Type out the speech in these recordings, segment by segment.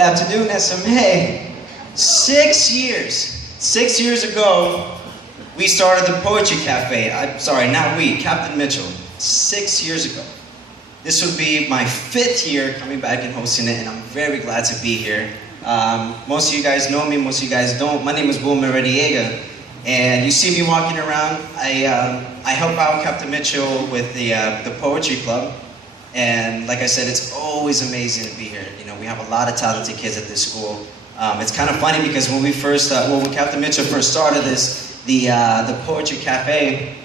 afternoon, SMA. 6 years. 6 years ago, we started the Poetry Cafe. Sorry, not we, Captain Mitchell. 6 years ago. This would be my 5th year coming back and hosting it, and I'm very glad to be here. Most of you guys know me, most of you guys don't. My name is Wilmer Rediega, and you see me walking around. I help out Captain Mitchell with the Poetry Club. And like I said, it's always amazing to be here. You know, we have a lot of talented kids at this school. It's kind of funny because when we first, when Captain Mitchell first started this, the Poetry Cafe,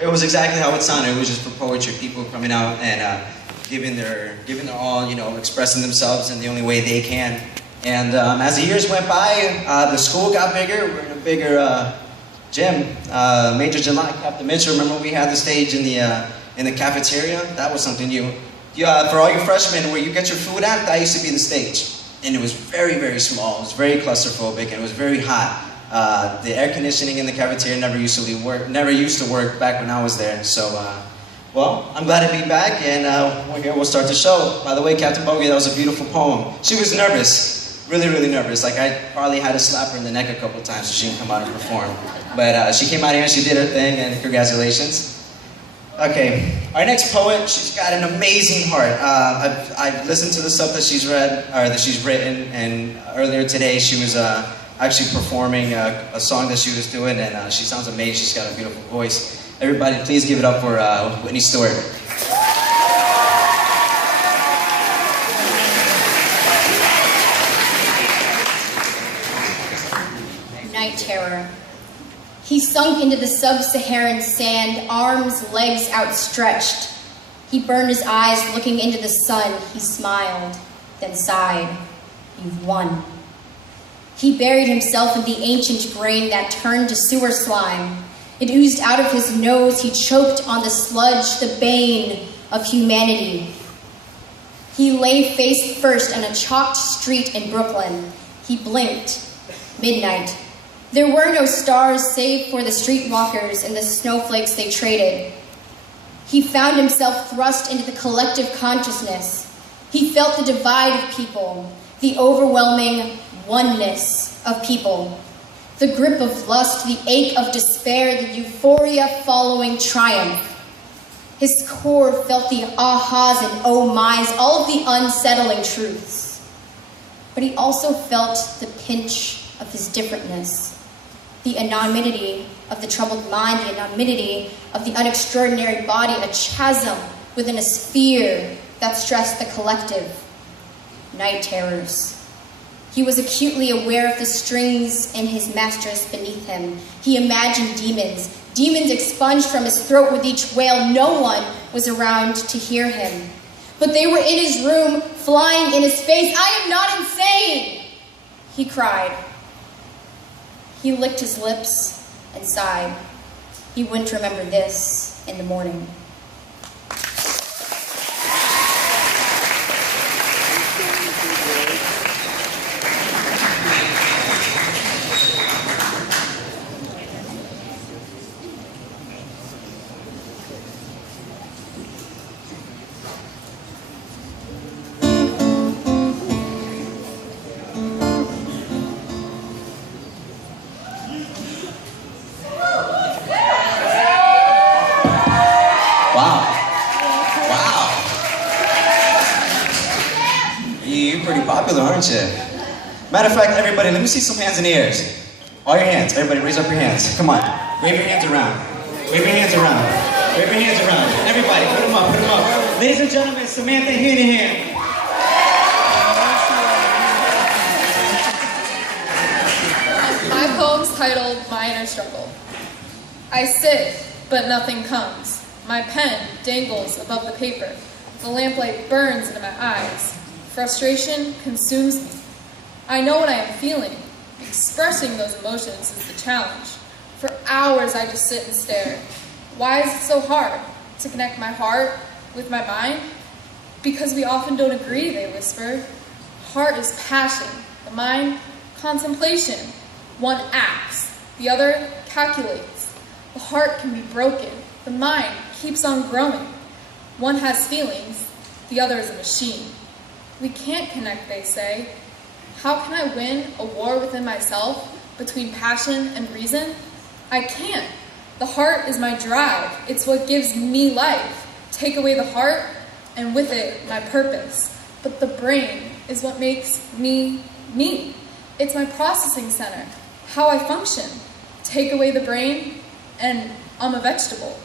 it was exactly how it sounded. It was just for poetry, people coming out and giving their all, you know, expressing themselves in the only way they can. And as the years went by, the school got bigger. We're in a bigger gym, Major July, Captain Mitchell. Remember we had the stage in the cafeteria? That was something new. For all you freshmen, where you get your food at, that used to be the stage. And it was very, very small. It was very claustrophobic, and it was very hot. The air conditioning in the cafeteria never used to work back when I was there. So, well, I'm glad to be back, and we're here. We'll start the show. By the way, Captain Bogey, that was a beautiful poem. She was nervous, really, really nervous. Like I probably had to slap her in the neck a couple times so she didn't come out and perform. But she came out here and she did her thing, and congratulations. Okay, our next poet, she's got an amazing heart. I've listened to the stuff that she's read, or that she's written, and earlier today she was actually performing a song that she was doing, and she sounds amazing. She's got a beautiful voice. Everybody, please give it up for Whitney Stewart. Night terror. He sunk into the sub-Saharan sand, arms, legs outstretched. He burned his eyes looking into the sun. He smiled, then sighed. You've won. He buried himself in the ancient grain that turned to sewer slime. It oozed out of his nose. He choked on the sludge, the bane of humanity. He lay face first on a chalked street in Brooklyn. He blinked. Midnight. There were no stars save for the streetwalkers and the snowflakes they traded. He found himself thrust into the collective consciousness. He felt the divide of people, the overwhelming oneness of people, the grip of lust, the ache of despair, the euphoria following triumph. His core felt the ahas and oh my's, all of the unsettling truths. But he also felt the pinch of his differentness. The anonymity of the troubled mind, the anonymity of the unextraordinary body, a chasm within a sphere that stressed the collective. Night terrors. He was acutely aware of the strings in his mattress beneath him. He imagined demons. Demons expunged from his throat with each wail. No one was around to hear him. But they were in his room, flying in his face. I am not insane, he cried. He licked his lips and sighed. He wouldn't remember this in the morning. Popular, aren't you? Matter of fact, everybody, let me see some hands in the air. All your hands. Everybody, raise up your hands. Come on. Wave your hands around. Wave your hands around. Wave your hands around. Everybody, put them up, put them up. Ladies and gentlemen, Samantha Hanahan. My poem's titled My Inner Struggle. I sit, but nothing comes. My pen dangles above the paper. The lamplight burns into my eyes. Frustration consumes me. I know what I am feeling. Expressing those emotions is the challenge. For hours I just sit and stare. Why is it so hard to connect my heart with my mind? Because we often don't agree, they whisper. Heart is passion, the mind, contemplation. One acts, the other calculates. The heart can be broken, the mind keeps on growing. One has feelings, the other is a machine. We can't connect, they say. How can I win a war within myself between passion and reason? I can't. The heart is my drive. It's what gives me life. Take away the heart, and with it, my purpose. But the brain is what makes me, me. It's my processing center, how I function. Take away the brain, and I'm a vegetable.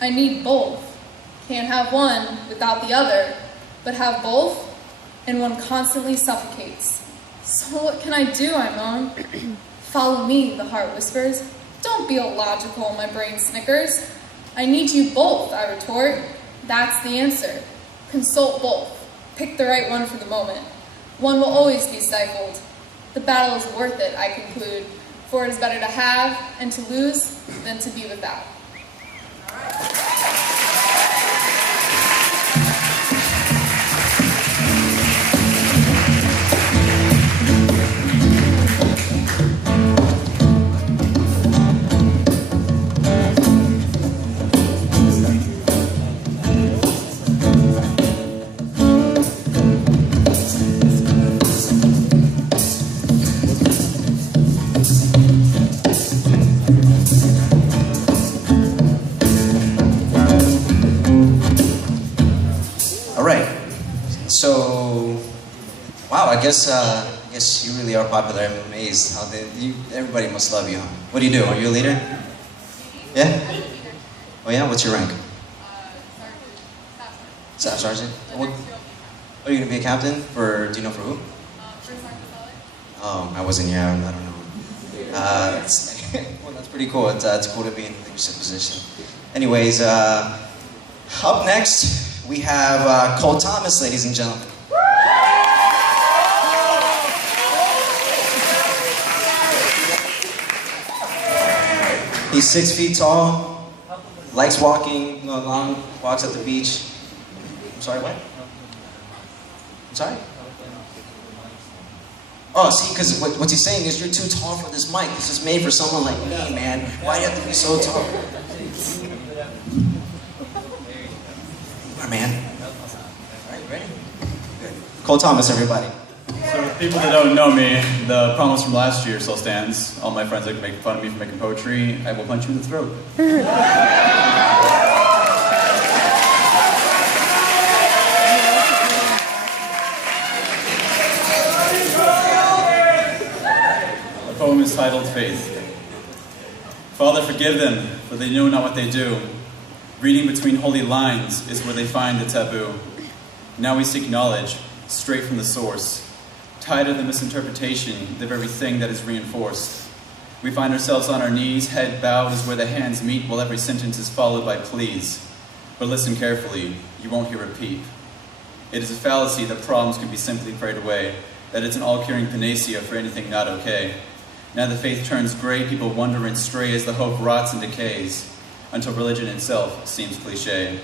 I need both. Can't have one without the other, but have both, and one constantly suffocates. So what can I do, I moan. Follow me, the heart whispers. Don't be illogical, my brain snickers. I need you both, I retort. That's the answer. Consult both. Pick the right one for the moment. One will always be stifled. The battle is worth it, I conclude, for it is better to have and to lose than to be without. So, wow, I guess you really are popular. I'm amazed how everybody must love you, huh? What do you do? Are you a leader? Yeah? Oh yeah? What's your rank? Staff sergeant. What, are you gonna be a captain for? Do you know for who? Oh, I wasn't here. I don't know. Well, that's pretty cool. It's cool to be in a leadership position. Anyways, up next we have Cole Thomas, ladies and gentlemen. He's 6 feet tall, likes walking long walks at the beach. I'm sorry, what? I'm sorry? Oh, see, because what's he saying is you're too tall for this mic. This is made for someone like me, man. Why do you have to be so tall? Come on, man. All right, ready? Good. Cole Thomas, everybody. So for people that don't know me, the promise from last year still stands. All my friends that make fun of me for making poetry, I will punch you in the throat. The poem is titled Faith. Father, forgive them, for they know not what they do. Reading between holy lines is where they find the taboo. Now we seek knowledge, straight from the source. Tired of the misinterpretation of everything that is reinforced. We find ourselves on our knees, head bowed is where the hands meet while every sentence is followed by please. But listen carefully, you won't hear a peep. It is a fallacy that problems can be simply prayed away, that it's an all-curing panacea for anything not okay. Now the faith turns gray, people wonder and stray as the hope rots and decays, until religion itself seems cliche.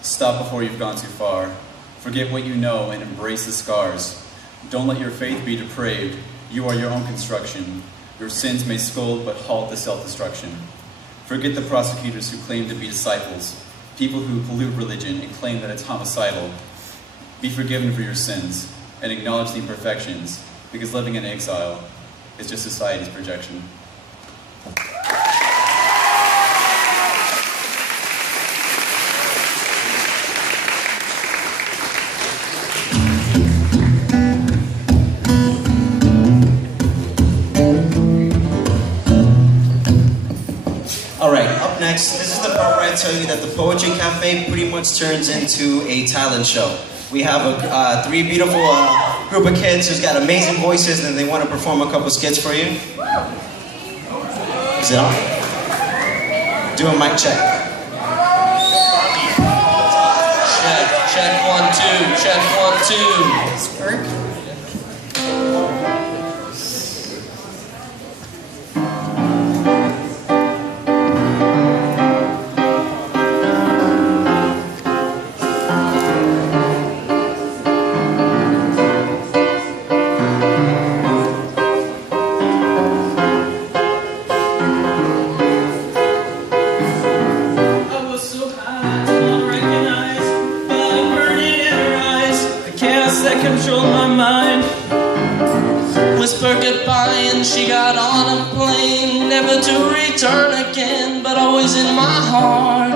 Stop before you've gone too far. Forget what you know and embrace the scars. Don't let your faith be depraved. You are your own construction. Your sins may scold, but halt the self-destruction. Forget the prosecutors who claim to be disciples, people who pollute religion and claim that it's homicidal. Be forgiven for your sins and acknowledge the imperfections, because living in exile is just society's projection. Next, this is the part where I tell you that the Poetry Cafe pretty much turns into a talent show. We have three beautiful group of kids who's got amazing voices and they want to perform a couple skits for you. Is it on? Do a mic check. Check 1 2, check 1 2. Skirt. That on a plane, never to return again, but always in my heart.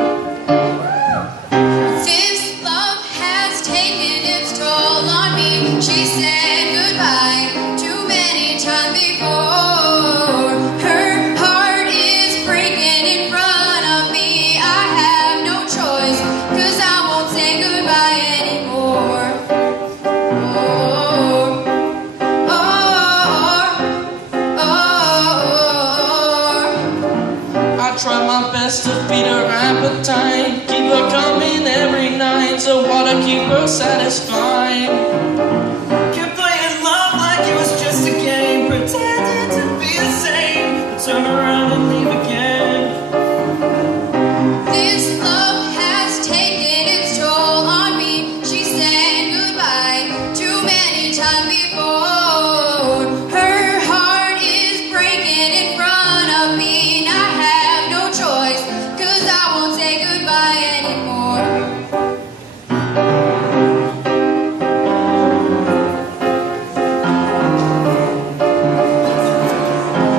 This love has taken its toll on me. She said goodbye too many times before. Her heart is breaking in front of me. I have no choice, 'cause I won't say goodbye anymore. I try my best to feed her appetite, keep her coming every night, so hard to keep her satisfied. Kept playing love like it was just a game, pretending to be the same, but turn around and leave again. This love has taken its toll on me. She said goodbye too many times before. Her heart is breaking in front of me, and I have no choice, 'cause I won't say goodbye anymore.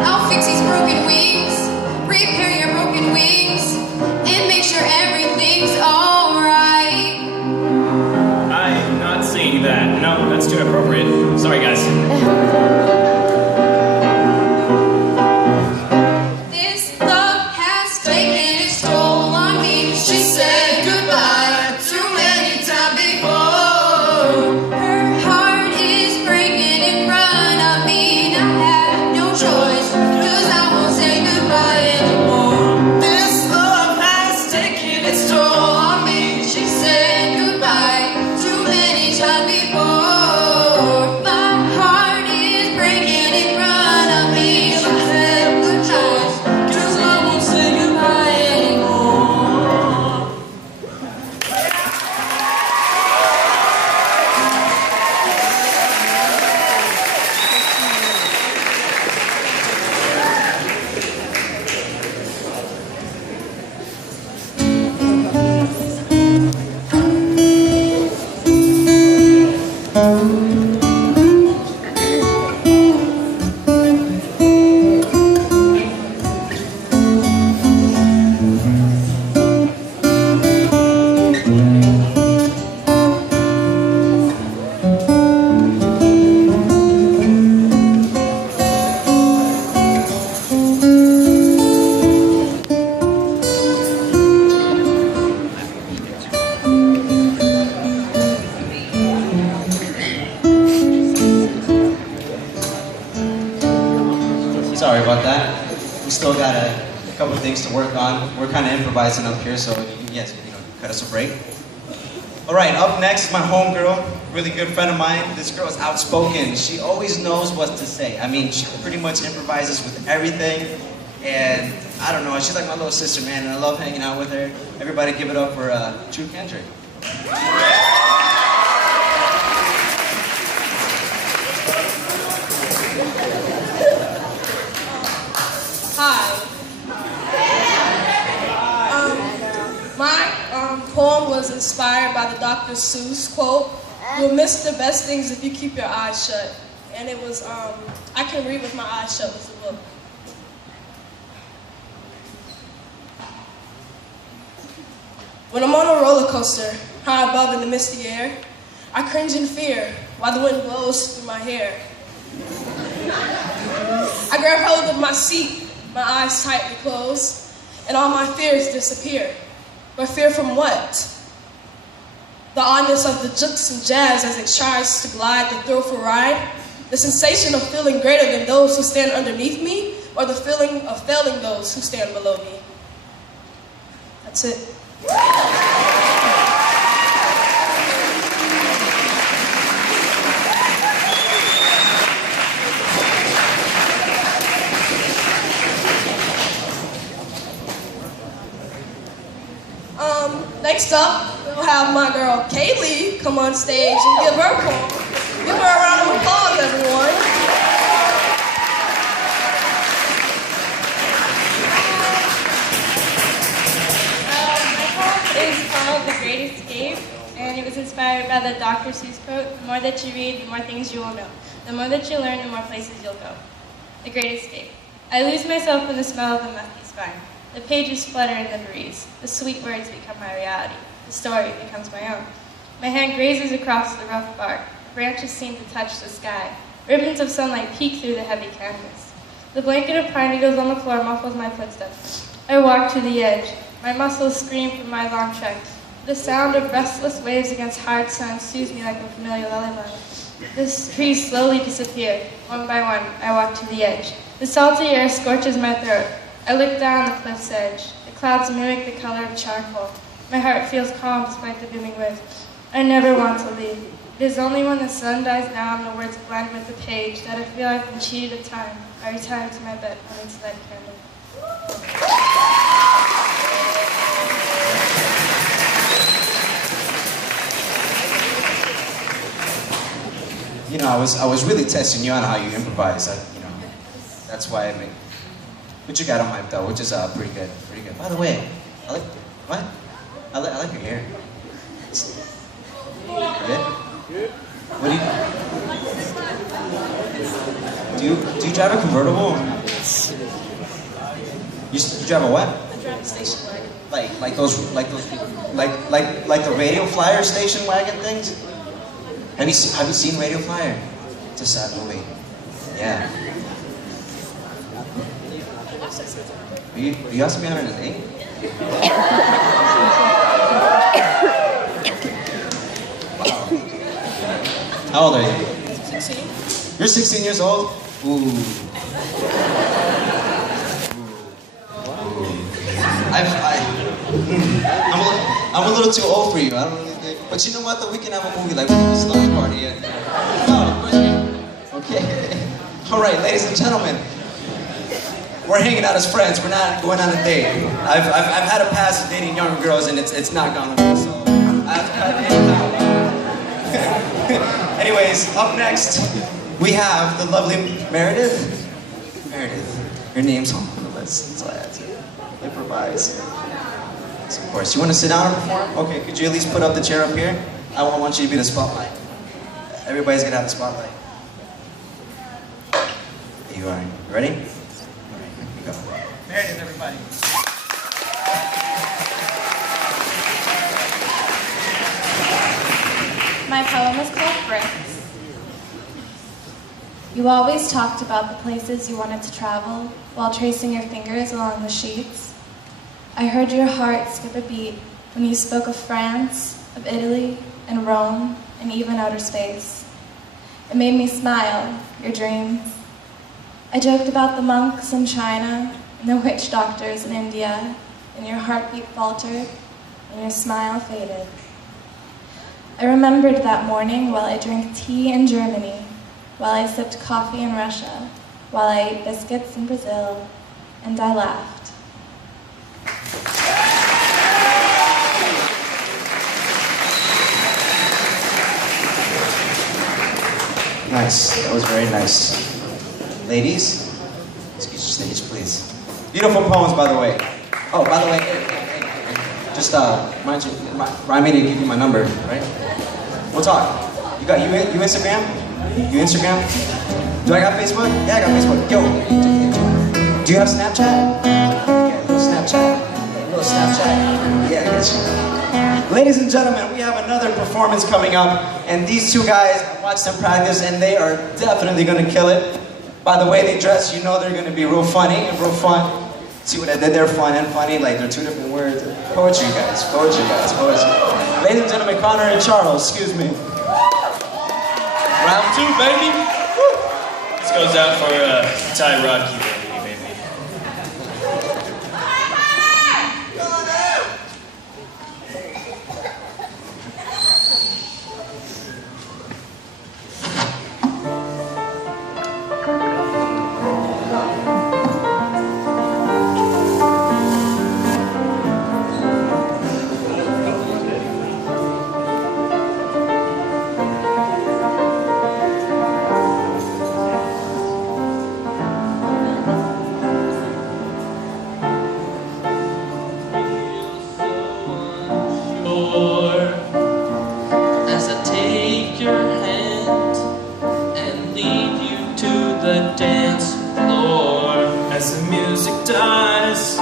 I'll fix these broken wings, repair your broken wings, and make sure everything's alright. I'm not seeing that. No, that's too inappropriate. Sorry, guys. This love has taken its toll on me. She said goodbye too many times before. Her heart is breaking in front of me, and I have no choice, 'cause I won't say goodbye anymore. This love has taken its toll on me. She said goodbye too many times before. My heart is breaking in front of me. I have no choice, 'cause I won't say goodbye anymore. Sorry about that. We still got a couple of things to work on. We're kind of improvising up here, so yes, cut us a break. All right, up next is my homegirl, really good friend of mine. This girl is outspoken. She always knows what to say. I mean, she pretty much improvises with everything. And I don't know, she's like my little sister, man, and I love hanging out with her. Everybody give it up for Drew Kendrick. Hi. My poem was inspired by the Dr. Seuss quote, "You'll miss the best things if you keep your eyes shut." And it was, I Can Read With My Eyes Shut was the book. When I'm on a roller coaster, high above in the misty air, I cringe in fear while the wind blows through my hair. I grab hold of my seat, my eyes tightly closed, and all my fears disappear. But fear from what? The oddness of the jukes and jazz as it tries to glide the thrill-ful ride? The sensation of feeling greater than those who stand underneath me, or the feeling of failing those who stand below me? That's it. Next up, we'll have my girl Kaylee come on stage and give her poem. Give her a round of applause, everyone. My poem is called The Great Escape, and it was inspired by the Dr. Seuss quote, "The more that you read, the more things you will know. The more that you learn, the more places you'll go." The Great Escape. I lose myself in the smell of the musky spine. The pages flutter in the breeze. The sweet words become my reality. The story becomes my own. My hand grazes across the rough bark. Branches seem to touch the sky. Ribbons of sunlight peek through the heavy canvas. The blanket of pine needles on the floor muffles my footsteps. I walk to the edge. My muscles scream from my long trek. The sound of restless waves against hard sand soothes me like a familiar lullaby. The trees slowly disappear. One by one, I walk to the edge. The salty air scorches my throat. I look down the cliff's edge. The clouds mimic the color of charcoal. My heart feels calm despite the booming waves. I never want to leave. It is only when the sun dies down and the words blend with the page that I feel I've been cheated of time. I retire to my bed only to light a candle. You know, I was really testing you on how you improvise. That's why I made. But you got on my though, which is pretty good, pretty good. By the way, I like what? I like your hair. Good. What do you drive a convertible? You drive a what? I drive a station wagon. Like the radio flyer station wagon things? Have you seen Radio Flyer? It's a sad movie. Yeah. Are you asking me out on a date? How old are you? 16. You're 16 years old? Ooh. I'm a little too old for you. I don't really think. But you know what? Though we can have a movie like we can Slumber Party. No, of course. Okay. All right, ladies and gentlemen. We're hanging out as friends. We're not going on a date. I've had a past of dating younger girls, and it's not gone well. So I've cut it out. Anyways, up next we have the lovely Meredith. Meredith, your name's on the list, so I had to improvise. So of course, you want to sit down and perform? Okay, could you at least put up the chair up here? I want you to be the spotlight. Everybody's gonna have the spotlight. There you are. You ready? Go. Meredith, everybody. My poem is called Bricks. You always talked about the places you wanted to travel while tracing your fingers along the sheets. I heard your heart skip a beat when you spoke of France, of Italy, and Rome, and even outer space. It made me smile, your dreams. I joked about the monks in China and the witch doctors in India, and your heartbeat faltered and your smile faded. I remembered that morning while I drank tea in Germany, while I sipped coffee in Russia, while I ate biscuits in Brazil, and I laughed. Nice. That was very nice. Ladies, excuse the stage, please. Beautiful poems, by the way. Oh, by the way, hey. Just remind me to give you my number, right? We'll talk. You Instagram? You Instagram? Do I got Facebook? Yeah, I got Facebook. Yo, do you have Snapchat? Yeah, a little Snapchat. Yeah, I got you. Ladies and gentlemen, we have another performance coming up, and these two guys, I watched them practice, and they are definitely gonna kill it. By the way they dress, you know they're gonna be real funny and real fun. See what I did there? Fun and funny, like they're two different words. Poetry, guys, poetry. Ladies and gentlemen, Connor and Charles, excuse me. Round two, baby. Woo. This goes out for Ty Rocky, baby. music dies.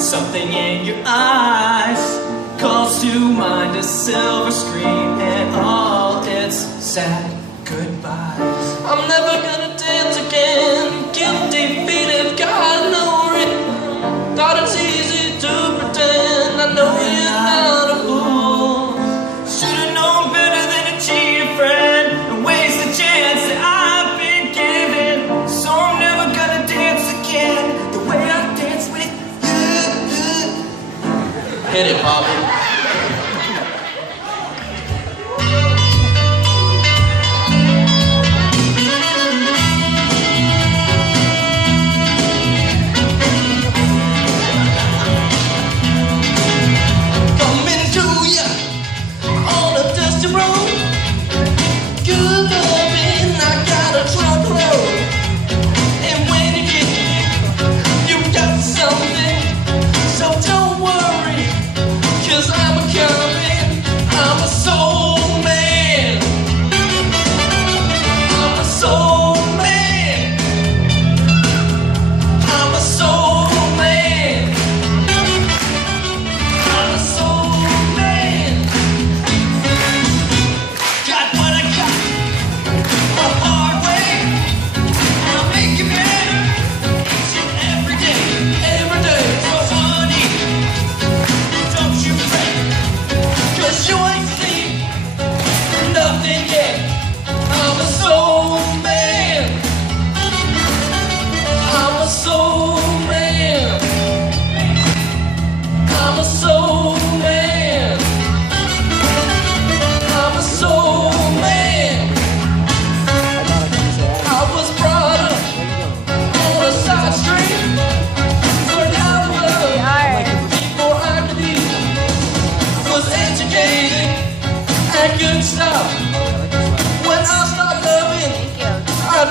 Something in your eyes calls to mind a silver screen and all its sad goodbyes. I'm never gonna dance again. Guilty feet have got no rhythm. Thought it's easy to pretend. I know you're not a fool. Should've known better than to cheat a friend and waste the chance that I've been given. So I'm never gonna dance again the way I danced with you. Hit it, Bobby.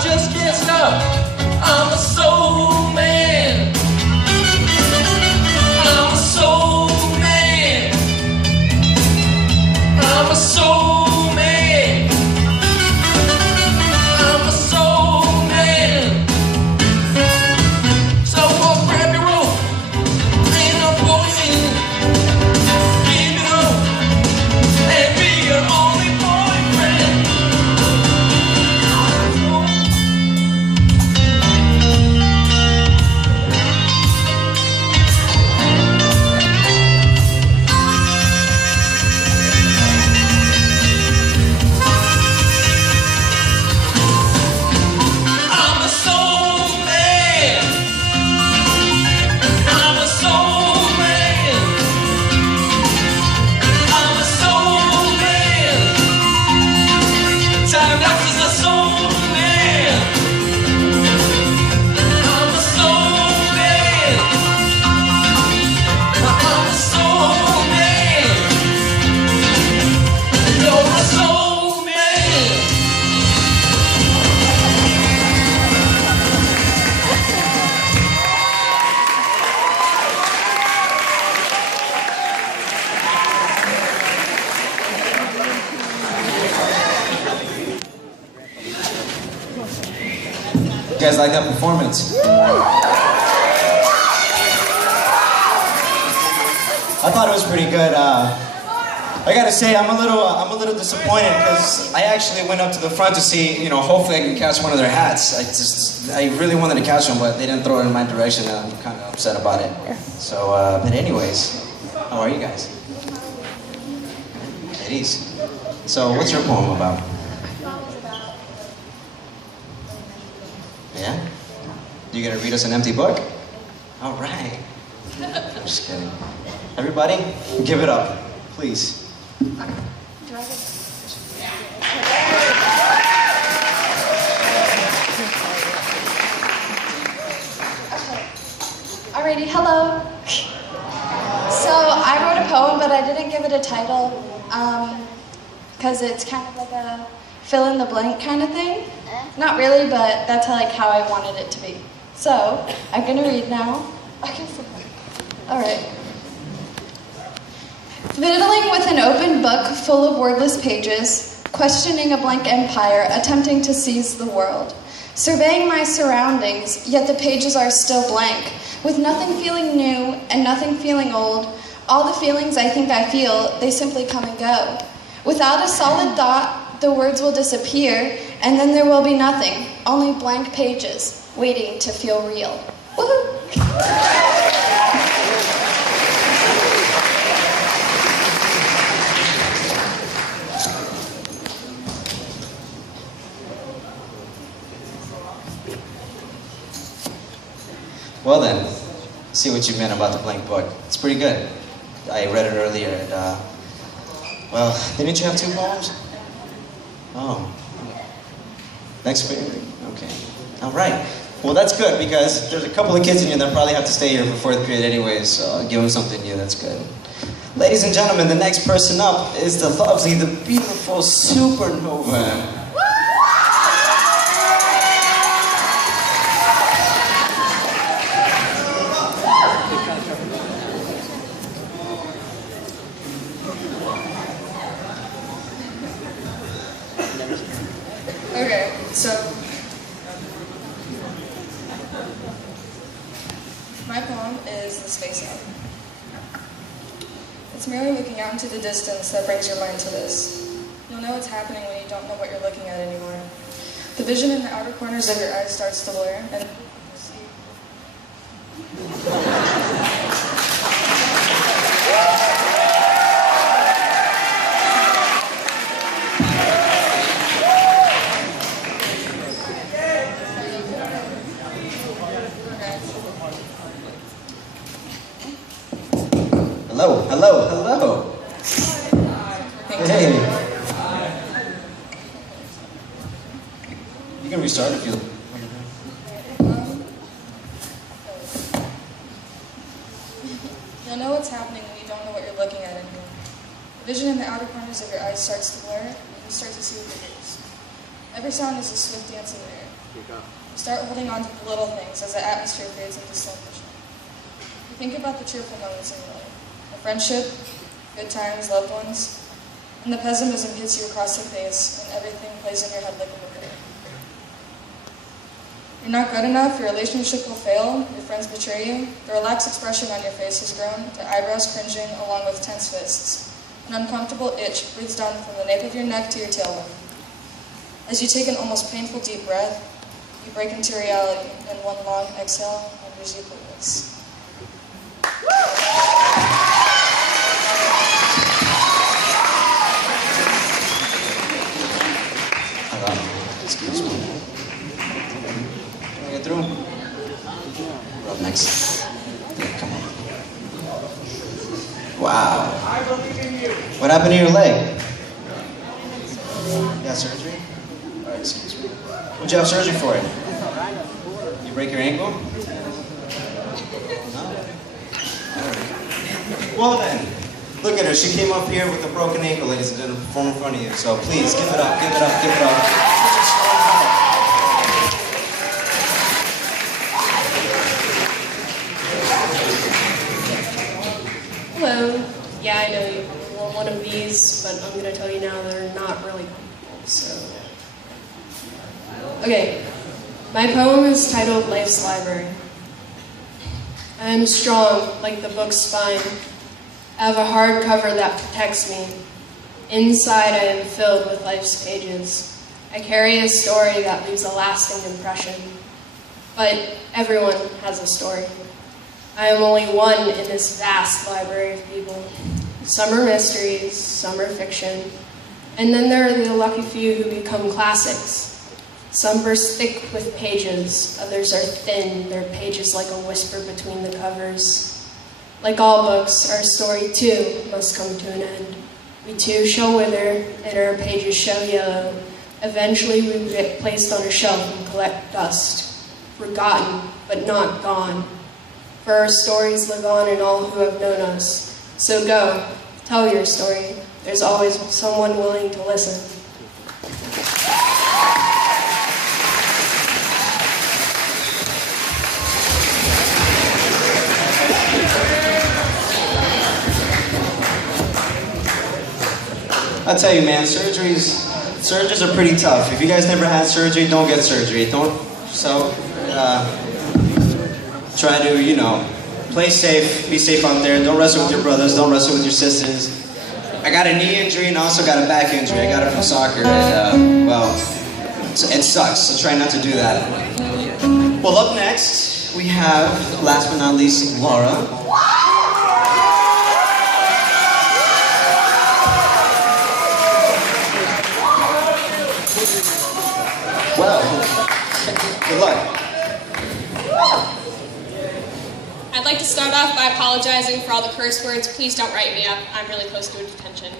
Just can't stop. I'm a soul man. I'm a soul man. I'm a soul man. I'm a soul man. So I'll grab your rope and I'll pull you in. Give it up and be your only boyfriend. You guys like that performance? I thought it was pretty good. I gotta say, I'm a little disappointed because I actually went up to the front to see, hopefully I can catch one of their hats. I really wanted to catch one, but they didn't throw it in my direction, and I'm kind of upset about it. So, but anyways, how are you guys? Ladies. So, what's your poem about? Yeah? You gonna read us an empty book? All right. I'm just kidding. Everybody, give it up, please. Alrighty, hello. So I wrote a poem, but I didn't give it a title because it's kind of like a fill in the blank kind of thing. Not really, but that's how I wanted it to be. So I'm gonna read now. Alright. Fiddling with an open book full of wordless pages, questioning a blank empire, attempting to seize the world. surveying my surroundings, yet the pages are still blank, with nothing feeling new and nothing feeling old. All the feelings I think I feel, they simply come and go. Without a solid thought, the words will disappear, and then there will be nothing, only blank pages, waiting to feel real. Woohoo! Well then, see what you meant about the blank book. It's pretty good. I read it earlier and, well, didn't you have 2 poems? Oh. Next period? Okay. All right. Well, that's good because there's a couple of kids in here that probably have to stay here for 4th period anyways, so I'll give them something new. That's good. Ladies and gentlemen, the next person up is the lovely, the beautiful Supernova. Okay, so my poem is The Space Out. It's merely looking out into the distance that brings your mind to this. You'll know what's happening when you don't know what you're looking at anymore. The vision in the outer corners of your eyes starts to blur, and Hello, hello, hello. Hey. You can restart if you... you'll know what's happening when you don't know what you're looking at anymore. The vision in the outer corners of your eyes starts to blur, and you start to see with your ears. Every sound is a swift dance in the air. You start holding on to the little things as the atmosphere fades into slow motion. You think about the cheerful moments in your life. A friendship, good times, loved ones, and the pessimism hits you across the face, and everything plays in your head like a movie. You're not good enough, your relationship will fail, your friends betray you, the relaxed expression on your face has grown to eyebrows cringing along with tense fists. An uncomfortable itch breathes down from the nape of your neck to your tailbone. As you take an almost painful deep breath, you break into reality, and one long exhale renders you clueless. Excuse me. Can we get through? We're up next. Yeah, come on. Wow. What happened to your leg? You got surgery? Alright, excuse me. What'd you have surgery for it? You break your ankle? No? Alright. Well then, look at her. She came up here with a broken ankle, ladies and gentlemen, perform in front of you. So please, give it up, give it up, give it up. Hello. Yeah, I know you probably want one of these, but I'm going to tell you now they're not really comfortable, so... Okay. My poem is titled Life's Library. I am strong, like the book's spine. I have a hard cover that protects me. Inside I am filled with life's pages. I carry a story that leaves a lasting impression. But everyone has a story. I am only one in this vast library of people. Some are mysteries, some are fiction, and then there are the lucky few who become classics. Some burst thick with pages, others are thin, their pages like a whisper between the covers. Like all books, our story too must come to an end. We too shall wither, and our pages shall yellow. Eventually we will get placed on a shelf and collect dust. Forgotten, but not gone. For our stories live on in all who have known us. So go, tell your story. There's always someone willing to listen. I'll tell you, man, surgeries are pretty tough. If you guys never had surgery, don't get surgery. Don't So, try to, you know, play safe, be safe out there. Don't wrestle with your brothers, don't wrestle with your sisters. I got a knee injury and I also got a back injury. I got it from soccer and, well, it sucks, so try not to do that. Well, up next, we have, last but not least, Laura. Well, good luck. I'd like to start off by apologizing for all the curse words. Please don't write me up. I'm really close to a detention.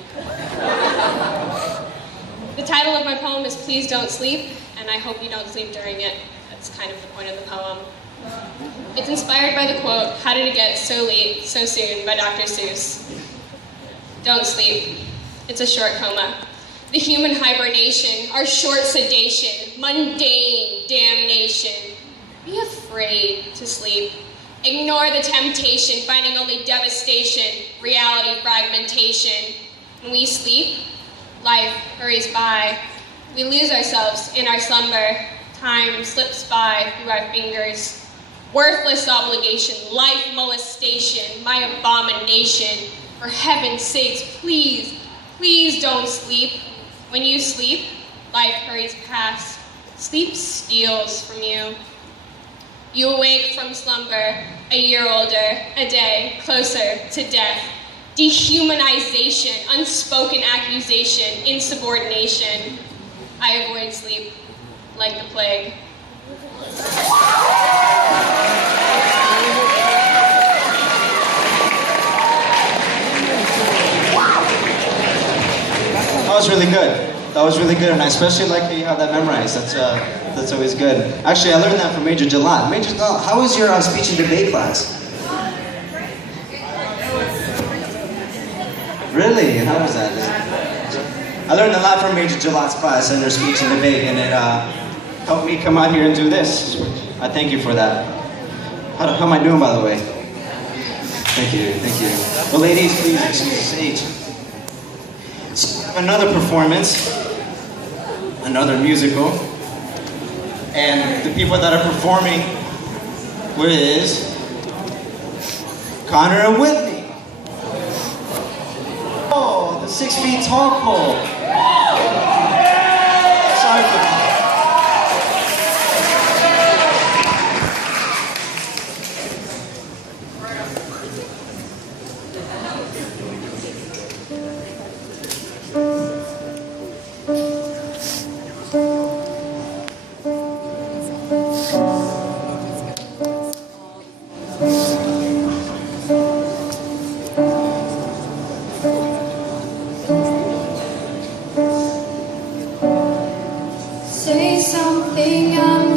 The title of my poem is Please Don't Sleep, and I hope you don't sleep during it. That's kind of the point of the poem. It's inspired by the quote, "How did it get so late, so soon," by Dr. Seuss. Don't sleep. It's a short coma. The human hibernation, our short sedation, mundane damnation. Be afraid to sleep. Ignore the temptation, finding only devastation, reality fragmentation. When we sleep, life hurries by. We lose ourselves in our slumber. Time slips by through our fingers. Worthless obligation, life molestation, my abomination. For heaven's sakes, please, please don't sleep. When you sleep, life hurries past. Sleep steals from you. You awake from slumber, a year older, a day closer to death. Dehumanization, unspoken accusation, insubordination. I avoid sleep like the plague. That was really good. That was really good, and I especially like how you have that memorized. That's always good. Actually, I learned that from Major Jalad. Major Jalad, how was your speech and debate class? Really? How was that? I learned a lot from Major Jalad's class and her speech and debate, and it helped me come out here and do this. I thank you for that. How am I doing, by the way? Thank you, thank you. Well, ladies, please excuse the stage. Another performance, another musical, and the people that are performing is Connor and Whitney. Oh, the 6 feet tall pole. Sorry for that. Say something, I'm